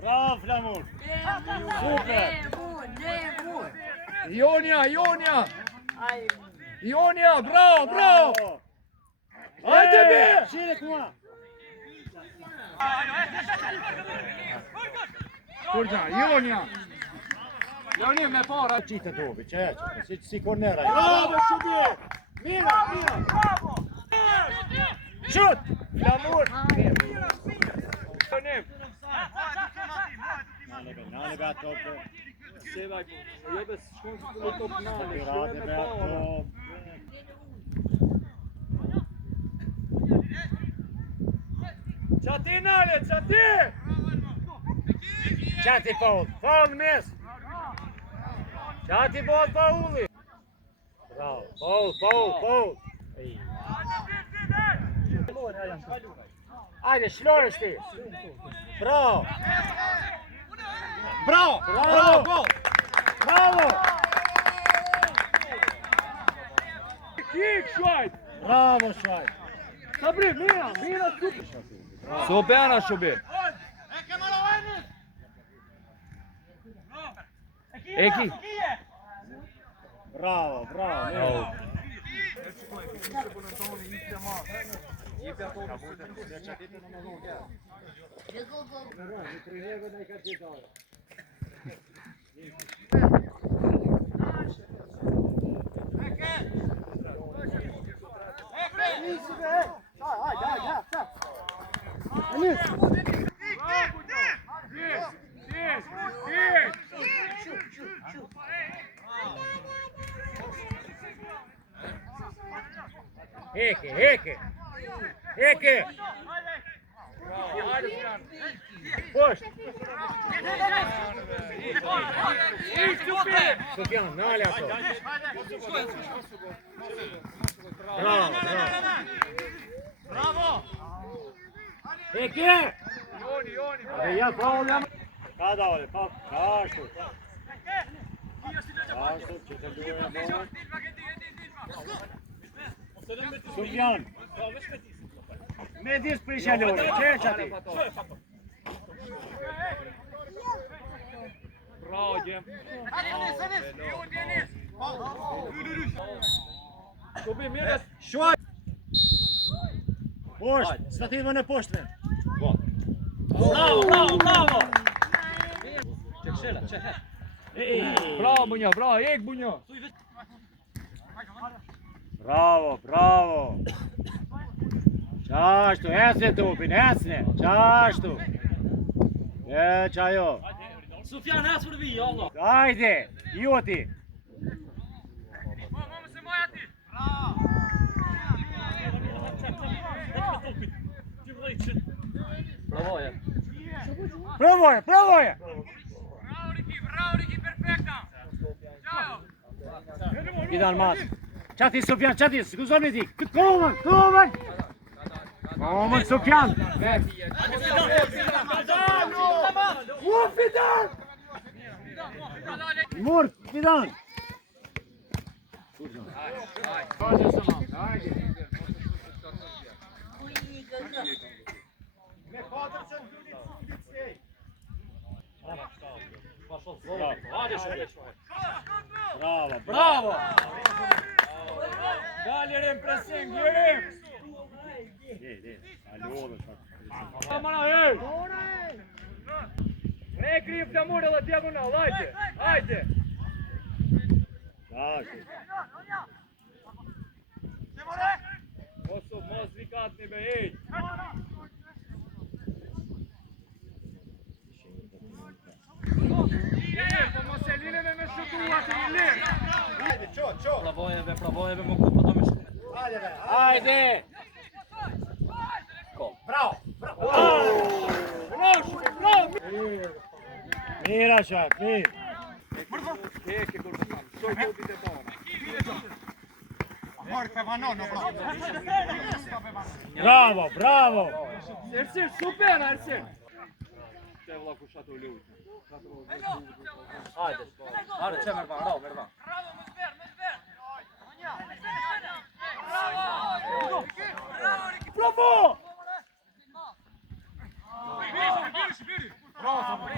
Bravo, Flamur! Super! Ionja! Ionja, bravo! Hajde be! Shire kuma! Kurqa, Ionja! Leonim me para! Qitë topi, që si kornera. Bravo, Shubje! Mira! Shut! Flamur! Leonim! Nane be atë topë. Se vaj po, jebe shkon që të top nane, Pirate be atë topë. Qati nale, qati! Qati faul në mes. Qati bëhet faulli! Bravo, faul. Ajde, shlorësh ti. Bravo! Kik, Shuajt! Bravo, Shuajt! Sabri, mira, super! Sobena, Shubi! Eki! Bravo! Eke! Post! Sufjan, nale ato! Bravo! Eke! Dhe ja faul jam! Ka dole, ashtu! Ashtu, që të duhe e bërë! Sufjan! Me disë për isha lojë, që ati? Bravo, Gjem! Shubi, mire! Shuaj! Poshtë, stativën e poshtëve! Bravo! Bravo, Bunja, ek Bunja! Bravo! Qashtu, esne topin, qashtu! Qajo! Sufjan, esë për vi, Allah! Ajde, joti! Provoje! Bravo Riki, perfekta! Ciao! Idan mas. Qati Sufjan, qati, s'guzon me ti. Komën! Sufjan! Fidan! Mur, Fidan! Me 400 fundit stej. Bravo! Dali Rim, pressing, Rim! Amana, hej! Rekri Flamur edhe diagonal, hajde! Mos vikatni be, hej! Po mos e lineve me shutuat i lirë! Hajde, qo! Plavojeve, më ku përdo me shku. Hajde! Bravo! Mira Shak, mirë! Heke kur të thamë, shoj topit e tona. Bravo! Ersin, super Ersin! Që e vla ku shato lujtë. Hajde, që mërban, mërban. Bravo! Bravo,